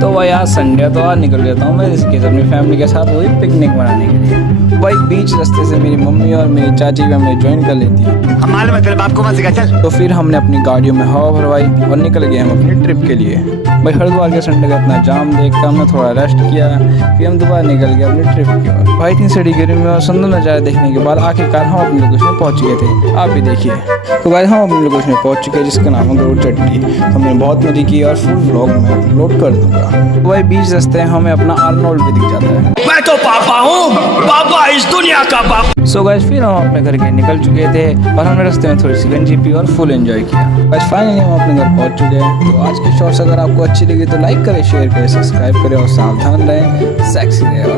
तो भाई आज संडे तो आज निकल जाता हूँ मैं इसके अपनी फैमिली के साथ वही पिकनिक मनाने के लिए। भाई बीच रास्ते से मेरी मम्मी और मेरी चाची भी हमें ज्वाइन कर लेती है। हमारे मतलब बाप को मत सिखा चल। तो फिर हमने अपनी गाड़ियों में हवा भरवाई और निकल गए हम अपनी ट्रिप के लिए। भाई हरिद्वार के संडे का इतना जाम देख कर हमने थोड़ा रेस्ट किया, फिर हम दोबारा निकल गए अपनी ट्रिप की ओर। भाई इतनी सड़ी गर्मी में और सुंदर नज़ारा देखने के बाद आखिरकार हम अपने लोकेशन में पहुंच गए थे। आप भी देखिए। तो भाई हम अपने लोकेशन में पहुंच चुके हैं जिसका नाम है गरुड़ चट्टी। हमने बहुत मजे की और फुल व्लॉग में अपलोड कर दूंगा। तो भाई बीच रास्ते हमें अपना आर्नोल्ड भी दिख जाता है। मैं तो पापा हूँ, पापा इस दुनिया का पापा। सो गाइस फिर हम अपने घर के निकल चुके थे और हमने रास्ते में थोड़ी सी गंजी पी और फुल एंजॉय किया। गाइस फाइनली हम अपने घर पहुंच चुके हैं। तो आज की शॉर्ट्स अगर आपको अच्छी लगी तो लाइक करें, शेयर करें, सब्सक्राइब करें और सावधान रहें, सेक्सी रहें।